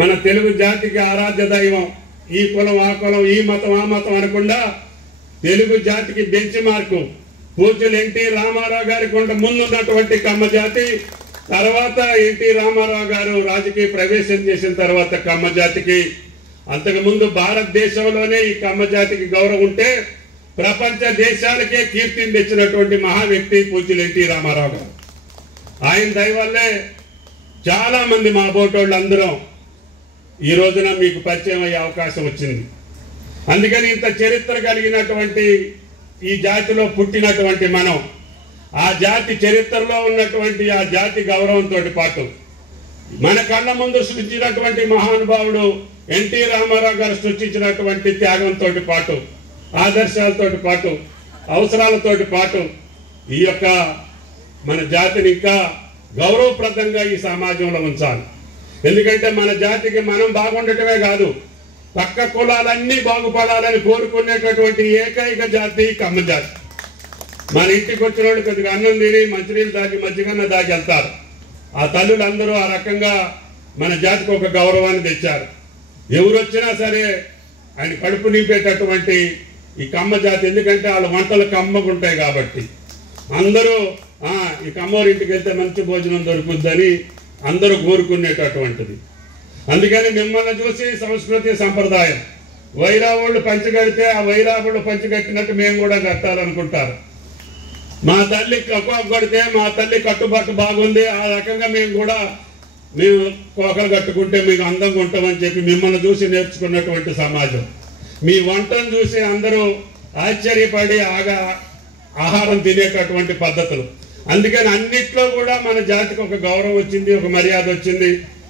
మన తెలుగు జాతికి ఆరాధ్య దైవం ఈ కులం ఆ కులం ఈ మతం ఆ మతం అనకుండా తెలుగు జాతికి బెంచ్ మార్కు పూజ్యులు ఎన్టీ రామారావు గారి కొంత ముందున్నటువంటి కమ్మ జాతి తర్వాత ఎన్టీ రామారావు గారు రాజకీయ ప్రవేశం చేసిన తర్వాత కమ్మ జాతికి అంతకుముందు భారతదేశంలోనే ఈ కమ్మ జాతికి గౌరవం ఉంటే ప్రపంచ దేశాలకే కీర్తిని తెచ్చినటువంటి మహా వ్యక్తి పూజ్యులు ఎన్టీ రామారావు గారు. ఆయన దయ వల్లే చాలా మంది మా బోటోళ్ళు అందరం ఈ రోజున మీకు పరిచయం అయ్యే అవకాశం వచ్చింది. అందుకని ఇంత చరిత్ర కలిగినటువంటి ఈ జాతిలో పుట్టినటువంటి మనం ఆ జాతి చరిత్రలో ఉన్నటువంటి ఆ జాతి గౌరవంతో పాటు మన కళ్ళ ముందు సృష్టించినటువంటి మహానుభావుడు ఎన్టీ రామారావు గారు సృష్టించినటువంటి త్యాగంతో పాటు ఆదర్శాలతో పాటు అవసరాలతో పాటు ఈ యొక్క మన జాతిని ఇంకా గౌరవప్రదంగా ఈ సమాజంలో ఉంచాలి. ఎందుకంటే మన జాతికి మనం బాగుండటమే కాదు పక్క కులాలన్నీ బాగుపడాలని కోరుకునేటటువంటి ఏకైక జాతి కమ్మ జాతి. మన ఇంటికి వచ్చిన వాళ్ళు కొద్దిగా అన్నం తిని మంచినీళ్ళు దాగి మజ్జిగన్న దాగి వెళ్తారు. ఆ తల్లులందరూ ఆ రకంగా మన జాతికి ఒక గౌరవాన్ని తెచ్చారు. ఎవరు వచ్చినా సరే ఆయన కడుపు నింపేటటువంటి ఈ కమ్మ జాతి, ఎందుకంటే వాళ్ళ వంటలు కమ్మగా ఉంటాయి కాబట్టి అందరూ ఈ కమ్మోరింటికి వెళ్తే మంచి భోజనం దొరుకుద్దని అందరూ కోరుకునేటటువంటిది. అందుకని మిమ్మల్ని చూసి సంస్కృతి సంప్రదాయం వైరావుళ్ళు పంచగడితే ఆ వైరావుళ్ళు పంచగట్టినట్టు మేము కూడా కట్టాలనుకుంటారు. మా తల్లి కొడితే మా తల్లి కట్టుబాటు బాగుంది ఆ రకంగా మేము కోకలు కట్టుకుంటే మీకు అందంగా ఉంటామని చెప్పి మిమ్మల్ని చూసి నేర్చుకున్నటువంటి సమాజం. మీ వంటను చూసి అందరూ ఆశ్చర్యపడి ఆహారం తినేటటువంటి పద్ధతులు. అందుకని అన్నిట్లో కూడా మన జాతికి ఒక గౌరవం వచ్చింది, ఒక మర్యాద వచ్చింది.